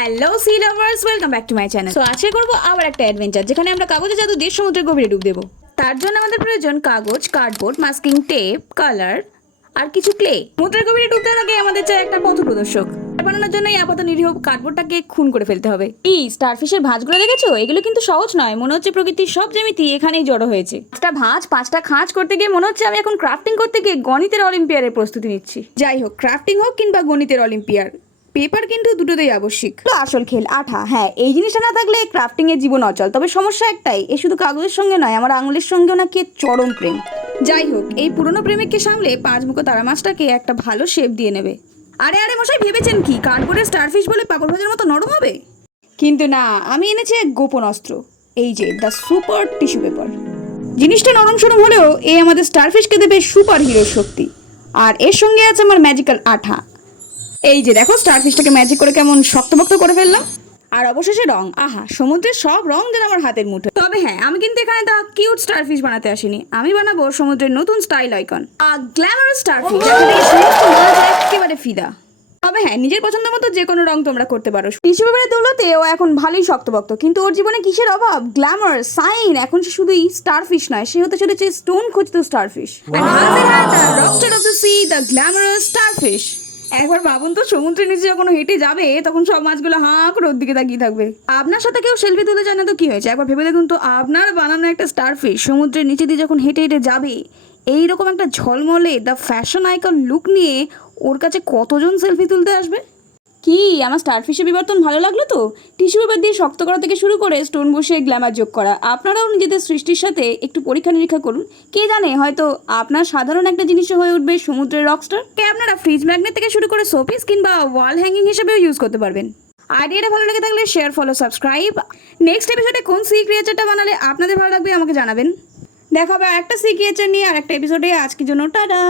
Hello sea lovers, welcome back to my channel. So আজকে করবো আবার একটা অ্যাডভেঞ্চার, যেখানে আমরা কাগজে জাদু দিয়ে সমুদ্রের গভীরে ডুব দেবো। তার জন্য আমাদের প্রয়োজন কাগজ, কার্ডবোর্ড, মাস্কিং টেপ, কালার আর কিছু ক্লে। সমুদ্রের গভীরে ডুব দেওয়ার আগে আমাদের চাই একটা পথপ্রদর্শক। বানানোর জন্য এই আপাতত নিরীহ কার্ডবোর্ডটাকে খুন করে ফেলতে হবে। এই স্টারফিশের ভাঁজগুলো দেখেছো? এগুলো কিন্তু সহজ নয়। মনে হচ্ছে প্রকৃতির সব জ্যামিতি এখানেই জড়ো হয়েছে। পাঁচটা ভাঁজ, পাঁচটা খাঁজ করতে গিয়ে মনে হচ্ছে আমি এখন ক্রাফটিং করতে গিয়ে গণিতের অলিম্পিয়ারের প্রস্তুতি নিচ্ছি। যাই হোক, ক্রাফটিং হোক কিংবা গণিতের অলিম্পিয়ার, পেপার কিন্তু দুটোতেই আবশ্যিক। আসল খেল আঠা। হ্যাঁ, এই জিনিসটা না থাকলে ক্রাফটিং এর জীবন অচল। তবে সমস্যা একটাই, এ শুধু কাগজের সঙ্গে নয়, আমার আঙুলের সঙ্গেও নাকি চরম প্রেম। যাই হোক, এই পুরনো প্রেমিককে সামলে পাঁচমুখো তারা মাছটাকে একটা ভালো শেপ দিয়ে নেবে। আরে আরে মশাই, ভেবেছেন কি কার্ডবোর্ডের স্টারফিশ বলে পাপড় ভাজার মতো নরম হবে? কিন্তু না, আমি এনেছি এক গোপন অস্ত্র। এই যে দ্য সুপার টিস্যু পেপার। জিনিসটা নরম সরম হলেও এ আমাদের স্টারফিশকে দেবে সুপার হিরোর শক্তি। আর এর সঙ্গে আছে আমার ম্যাজিক্যাল আঠা। এই যে দেখো, স্টারফিশটাকে ম্যাজিক করে কেমন শক্তপোক্ত করে ফেললাম। আর অবশেষে রং। আহা, সমুদ্রের সব রং যেন আমার হাতের মুঠো। তবে হ্যাঁ, আমি কিন্তু এখানে দা কিউট স্টারফিশ বানাতে আসিনি। আমি বানাবো সমুদ্রের নতুন স্টাইল আইকন, গ্ল্যামারাস স্টারফিশ, একেবারে ফিদা। তবে হ্যাঁ, নিজের পছন্দ মতো যে কোনো রং তোমরা করতে পারো। টিস্যু পেপারের দৌলতে ও এখন ভালোই শক্তপোক্ত, কিন্তু ওর জীবনে কিসের অভাব? Glamour, shine. এখন সে শুধুই স্টারফিশ নয়, সে হতে চলেছে স্টোন খুঁজতো starfish. Rockstar of the sea, the glamorous starfish. একবার ভাবুন তো, সমুদ্রের নিচে যখন হেঁটে যাবে তখন সব মাছগুলো হাঁ করে ওর দিকে তাকিয়ে থাকবে। আপনার সাথে কেউ সেলফি তুলে যায় না তো কি হয়েছে? একবার ভেবে দেখুন তো, আপনার বানানো একটা স্টারফিশ সমুদ্রের নিচে দিয়ে যখন হেঁটে হেঁটে যাবে, এইরকম একটা ঝলমলে দ্য ফ্যাশন আইকন লুক নিয়ে ওর কাছে কতজন সেলফি তুলতে আসবে? কি আমার স্টারফিশের বিবর্তন ভালো লাগলো তো? টিস্যু পেপার দিয়ে শক্ত করা থেকে শুরু করে স্টোন বসিয়ে গ্ল্যামার যোগ করা। আপনারাও নিজেদের সৃষ্টির সাথে একটু পরীক্ষা নিরীক্ষা করুন। কে জানে, হয়তো আপনার সাধারণ একটা জিনিসও হয়ে উঠবে সমুদ্রের রকস্টার। কে আপনারা ফ্রিজ ম্যাগনেট থেকে শুরু করে শোপিস কিংবা ওয়াল হ্যাঙ্গিং হিসেবেও ইউজ করতে পারবেন। আইডিয়াটা ভালো লেগে থাকলে শেয়ার, ফলো, সাবস্ক্রাইব। নেক্সট এপিসোডে কোন সি ক্রিয়েচারটা বানালে আপনাদের ভালো লাগবে আমাকে জানাবেন। দেখা হবে একটা সি ক্রিয়েচার নিয়ে আর একটা এপিসোডে। আজকের জন্য টাটা।